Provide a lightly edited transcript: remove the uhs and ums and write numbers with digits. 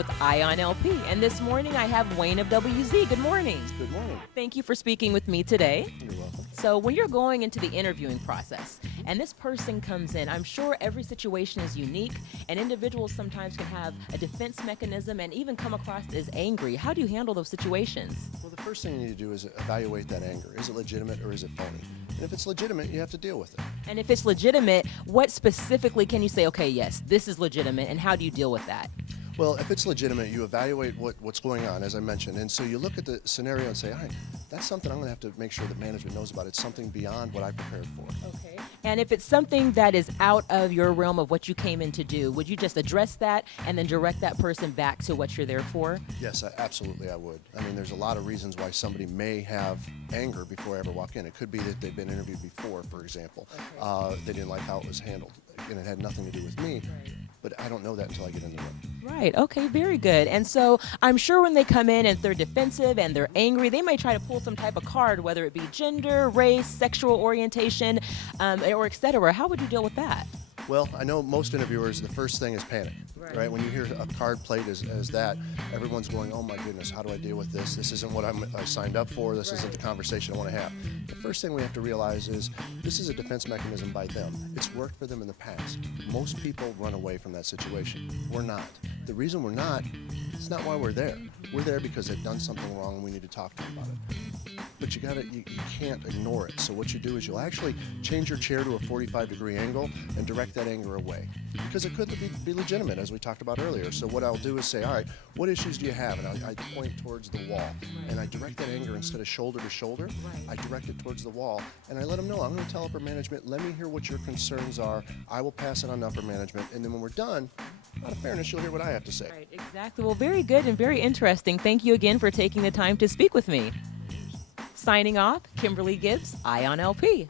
with EyeOnLP, and this morning I have Wayne of WZ. Good morning. Good morning. Thank you for speaking with me today. You're welcome. So when you're going into the interviewing process and this person comes in, I'm sure every situation is unique, and individuals sometimes can have a defense mechanism and even come across as angry. How do you handle those situations? Well, the first thing you need to do is evaluate that anger. Is it legitimate or is it phony? And if it's legitimate, you have to deal with it. And if it's legitimate, what specifically can you say, okay, yes, this is legitimate, and how do you deal with that? Well, if it's legitimate, you evaluate what's going on, as I mentioned. And so you look at the scenario and say, all right, that's something I'm going to have to make sure that management knows about. It's something beyond what I prepared for. Okay. And if it's something that is out of your realm of what you came in to do, would you just address that and then direct that person back to what you're there for? Yes, absolutely I would. I mean, there's a lot of reasons why somebody may have anger before I ever walk in. It could be that they've been interviewed before, for example. Okay. They didn't like how it was handled, and it had nothing to do with me. Right. But I don't know that until I get in the room. Right, okay, very good. And so I'm sure when they come in and they're defensive and they're angry, they might try to pull some type of card, whether it be gender, race, sexual orientation, or et cetera. How would you deal with that? Well, I know most interviewers, the first thing is panic, right? When you hear a card played as that, everyone's going, oh my goodness, how do I deal with this? This isn't what I signed up for. This isn't the conversation I want to have. The first thing we have to realize is this is a defense mechanism by them. It's worked for them in the past. Most people run away from that situation. We're not. The reason we're not, it's not why we're there. We're there because they've done something wrong and we need to talk to them about it. But you can't ignore it. So what you do is you'll actually change your chair to a 45-degree angle and direct that anger away. Because it could be legitimate, as we talked about earlier. So what I'll do is say, all right, what issues do you have? And I point towards the wall. And I direct that anger instead of shoulder to shoulder. I direct it towards the wall. And I let them know, I'm going to tell upper management, let me hear what your concerns are. I will pass it on to upper management. And then when we're done, out of fairness, you'll hear what I have to say. Right, exactly. Well, very good and very interesting. Thank you again for taking the time to speak with me. Signing off, Kimberlee Gibbs, EyeOnLP.